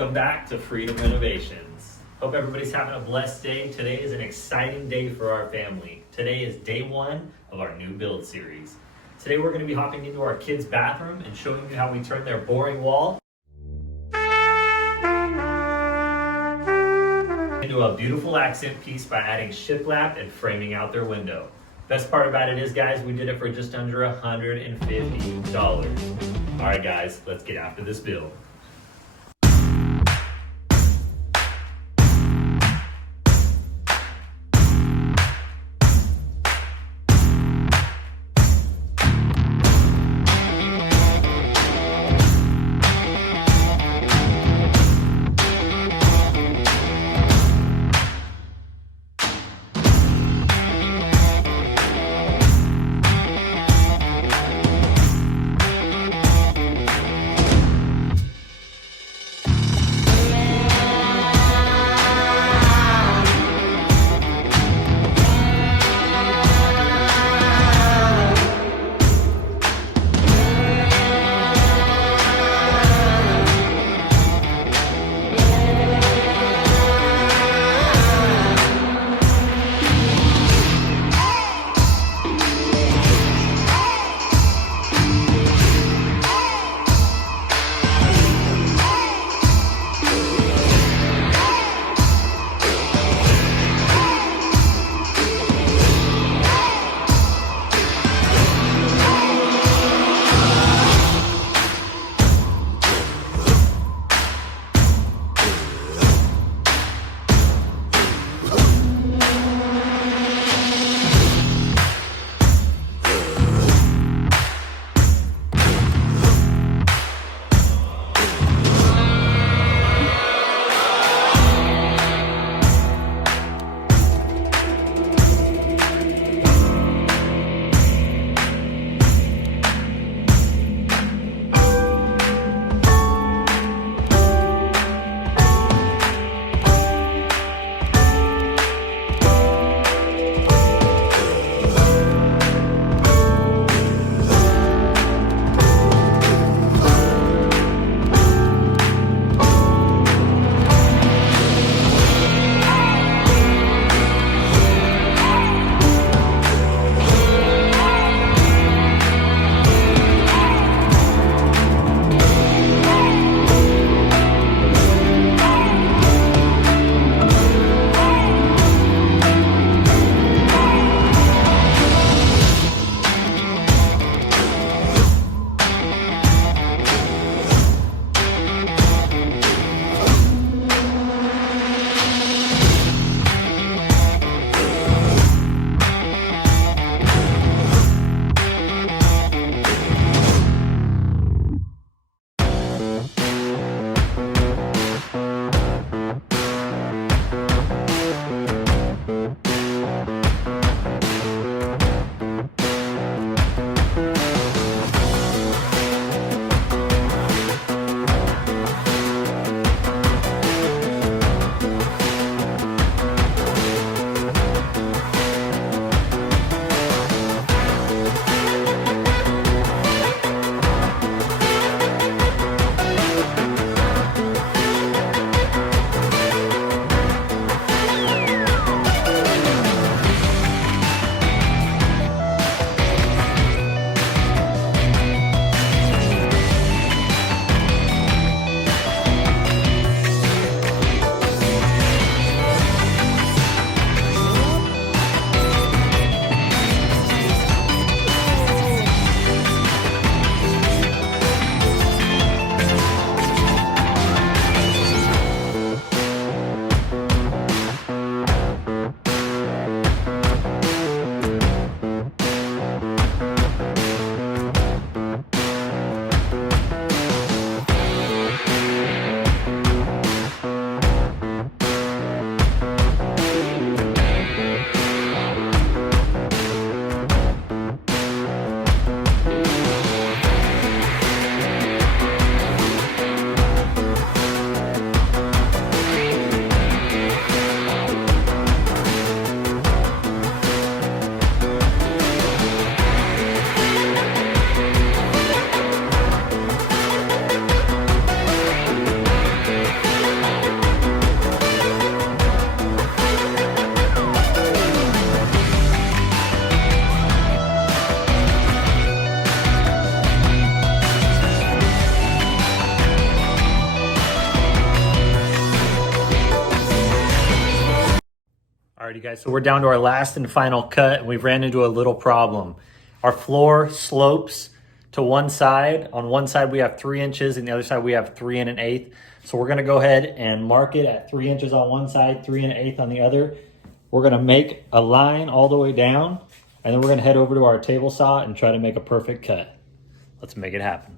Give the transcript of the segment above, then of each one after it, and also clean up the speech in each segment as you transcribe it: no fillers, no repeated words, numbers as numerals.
Welcome back to Freedom Renovations. Hope everybody's having a blessed day. Today is an exciting day for our family. Today is day one of our new build series. Today we're going to be hopping into our kids' bathroom and showing you how we turn their boring wall into a beautiful accent piece by adding shiplap and framing out their window. Best part about it is, guys, we did it for just under $150. All right, guys, let's get after this build. Alrighty guys, so we're down to our last and final cut and we've ran into a little problem. Our floor slopes to one side. On one side we have 3 inches and the other side we have 3 1/8. So we're gonna go ahead and mark it at 3 inches on one side, 3 1/8 on the other. We're gonna make a line all the way down and then we're gonna head over to our table saw and try to make a perfect cut. Let's make it happen.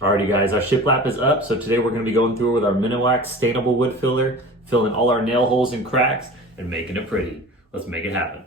Alrighty guys, our shiplap is up, so today we're going to be going through it with our Miniwax stainable wood filler, filling all our nail holes and cracks, and making it pretty. Let's make it happen.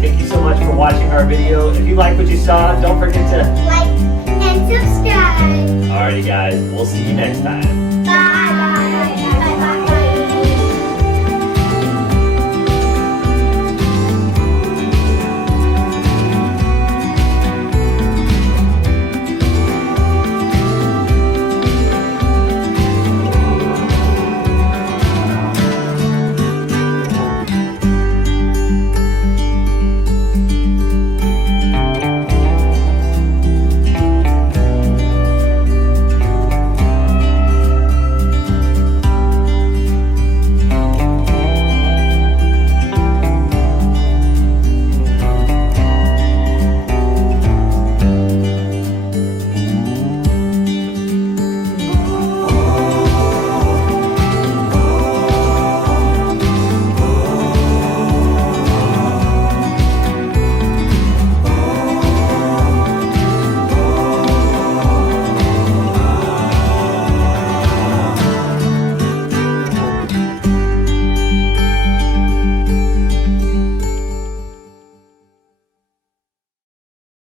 thank you so much for watching our video. If you like what you saw, don't forget to like and subscribe. Alrighty guys, we'll see you next time.